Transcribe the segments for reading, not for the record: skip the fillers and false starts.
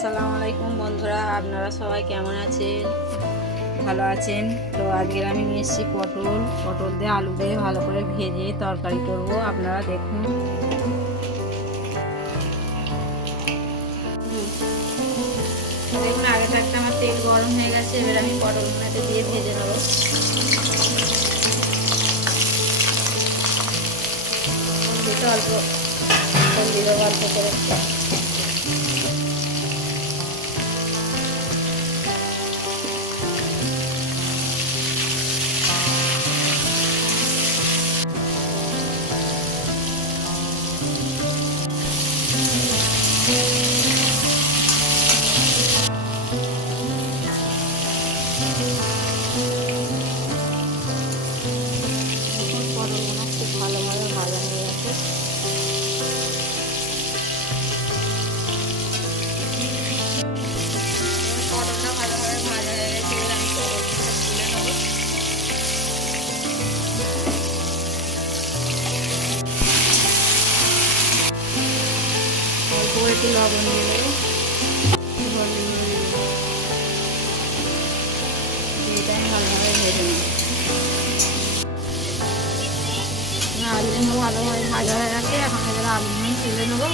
আসসালামু আলাইকুম বন্ধুরা, আপনারা সবাই কেমন আছেন? ভালো আছেন? তো আজকে আমি নিয়ে এসেছি পটল দিয়ে আলু দিয়ে ভালো করে ভেজে তরকারি করব। আপনারা দেখুন। দেখুন, আগে থাকতে আমার তেল গরম হয়ে গেছে। এবার আমি পটলগুলোতে দিয়ে ভেজে নেব। অল্প দিয়ে অল্প করে। পটলগুলো খুব ভালোভাবে ভাজা হয়ে গেছে। পটলটা ভালোভাবে ভাজা হয়ে গেছে। এবার আমি পটলগুলো তুলে নেবো। অল্প একটু লবণ দিয়ে দেবো। এটা আমি ভালোভাবে ভেজে নেব। আলুগুলো ভালোভাবে ভাজা হয়ে গেছে। এখন এবার আলুগুলো তুলে নেবো।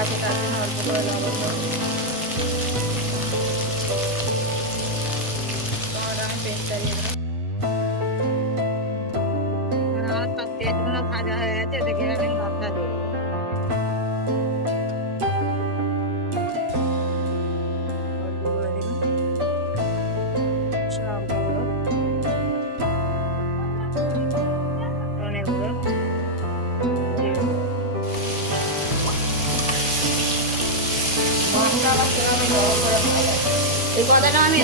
আছে তার জন্য অল্প করে লবণ দেবো। আমি পেস্টটা দিয়ে দেবো। আমার পেস্টগুলো ভাজা হয়ে গেছে, দেখে আমি মশলা দিয়ে দেবো। অল্প করে দিলাম লঙ্কা গুঁড়ো, ধনে গুঁড়ো, এই কথাটা আমি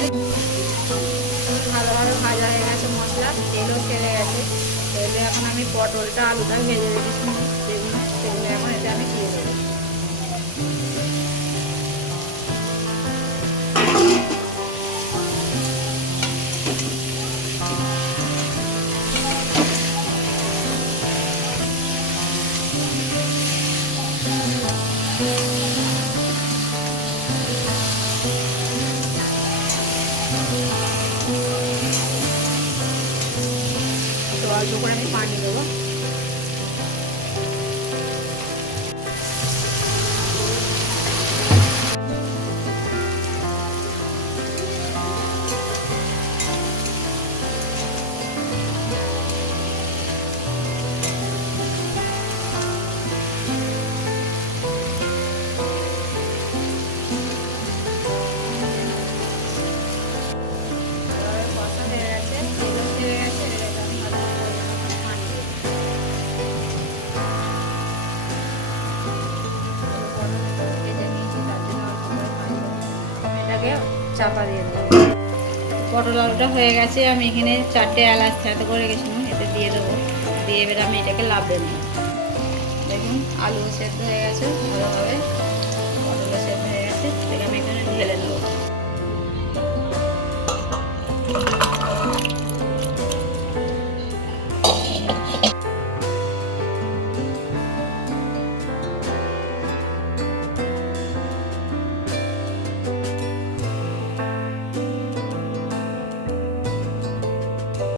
ভালোভাবে ভাজা হয়ে গেছে। মশলা তেলও ছেড়ে গেছে। তেলে এখন আমি পটলটা আলুটা ভেজে রেখেছি, সেগুলো এখন এতে আমি দিয়ে দেবো। তো অল্প করে আমি পানি দেবো। চাপা দিয়ে দেবো। পটল আলুটা হয়ে গেছে। আমি এখানে 4টে এলাচ থেতো করে রেখেছিলাম, এতে দিয়ে দেবো। দিয়ে এবার আমি এটাকে লাফিয়ে নেব। দেখুন, আলু সেদ্ধ হয়ে গেছে ভালোভাবে, পটলও সেদ্ধ হয়ে গেছে। এটাকে আমি এখানে ঢেলে নেবো।